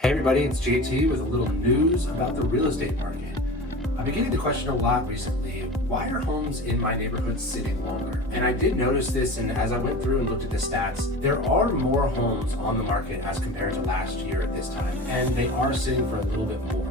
Hey everybody, it's JT with a little news about the real estate market. I've been getting the question a lot recently, why are homes in my neighborhood sitting longer? And I did notice this, and as I went through and looked at the stats, there are more homes on the market as compared to last year at this time, and they are sitting for a little bit more.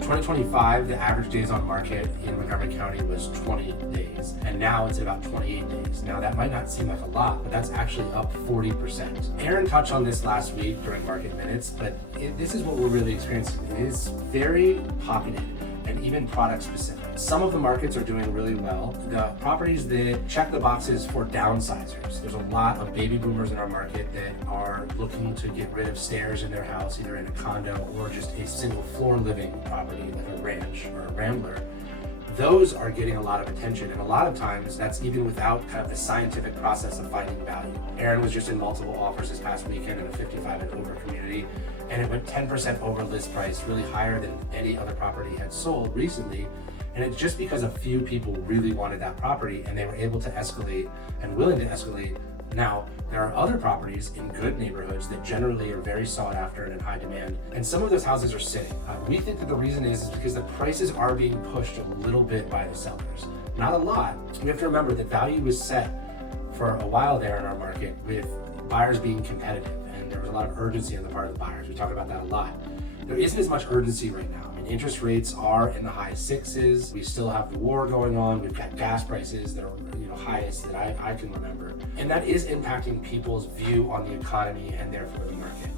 2025, the average days on market in Montgomery County was 20 days, and now it's about 28 days. Now that might not seem like a lot, but that's actually up 40%. Aaron touched on this last week during Market Minutes, but this is what we're really experiencing. It is very pocketed and even product specific. Some of the markets are doing really well. The properties that check the boxes for downsizers. There's a lot of baby boomers in our market that are looking to get rid of stairs in their house, either in a condo or just a single floor living property like a ranch or a rambler. Those are getting a lot of attention, and a lot of times that's even without kind of the scientific process of finding value. Aaron was just in multiple offers this past weekend in a 55 and over community, and it went 10% over list price, really higher than any other property had sold recently. And it's just because a few people really wanted that property and they were able to escalate and willing to escalate. Now, there are other properties in good neighborhoods that generally are very sought after and in high demand, and some of those houses are sitting. We think that the reason is because the prices are being pushed a little bit by the sellers. Not a lot. We have to remember that value was set for a while there in our market with buyers being competitive, and there was a lot of urgency on the part of the buyers. We talk about that a lot. There isn't as much urgency right now. I mean, interest rates are in the high sixes. We still have the war going on. We've got gas prices that are highest that I can remember. And that is impacting people's view on the economy and therefore the market.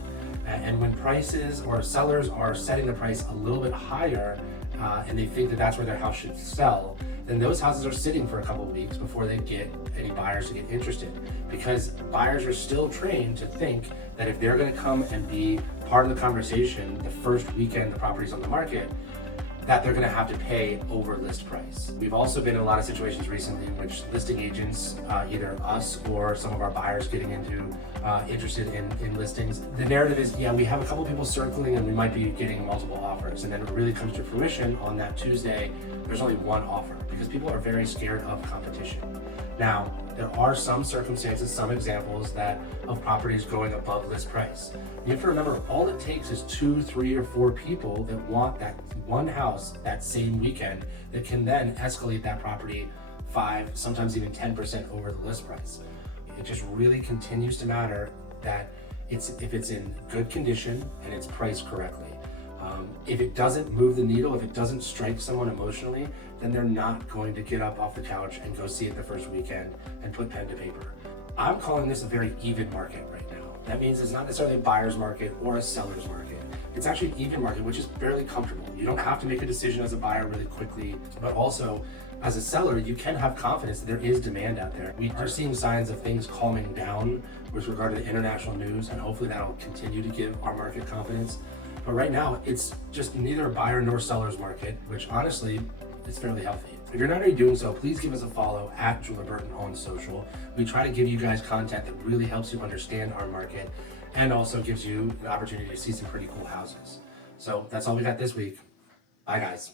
And when prices or sellers are setting the price a little bit higher and they think that that's where their house should sell, then those houses are sitting for a couple of weeks before they get any buyers to get interested, because buyers are still trained to think that if they're going to come and be part of the conversation the first weekend the property's on the market, that they're going to have to pay over list price. We've also been in a lot of situations recently in which listing agents, either us or some of our buyers getting interested in listings, the narrative is, yeah, we have a couple people circling and we might be getting multiple offers. And then it really comes to fruition on that Tuesday, there's only one offer because people are very scared of competition. Now, there are some circumstances, some examples of properties going above list price. You have to remember, all it takes is 2, 3, or 4 people that want that one house that same weekend that can then escalate that property 5, sometimes even 10% over the list price. It just really continues to matter that if it's in good condition and it's priced correctly. If it doesn't move the needle, if it doesn't strike someone emotionally, then they're not going to get up off the couch and go see it the first weekend and put pen to paper. I'm calling this a very even market right now. That means it's not necessarily a buyer's market or a seller's market. It's actually an even market, which is fairly comfortable. You don't have to make a decision as a buyer really quickly, but also as a seller, you can have confidence that there is demand out there. We are seeing signs of things calming down with regard to the international news, and hopefully that'll continue to give our market confidence. But right now, it's just neither a buyer nor seller's market, which honestly, is fairly healthy. If you're not already doing so, please give us a follow at Burton on social. We try to give you guys content that really helps you understand our market and also gives you an opportunity to see some pretty cool houses. So that's all we got this week. Bye, guys.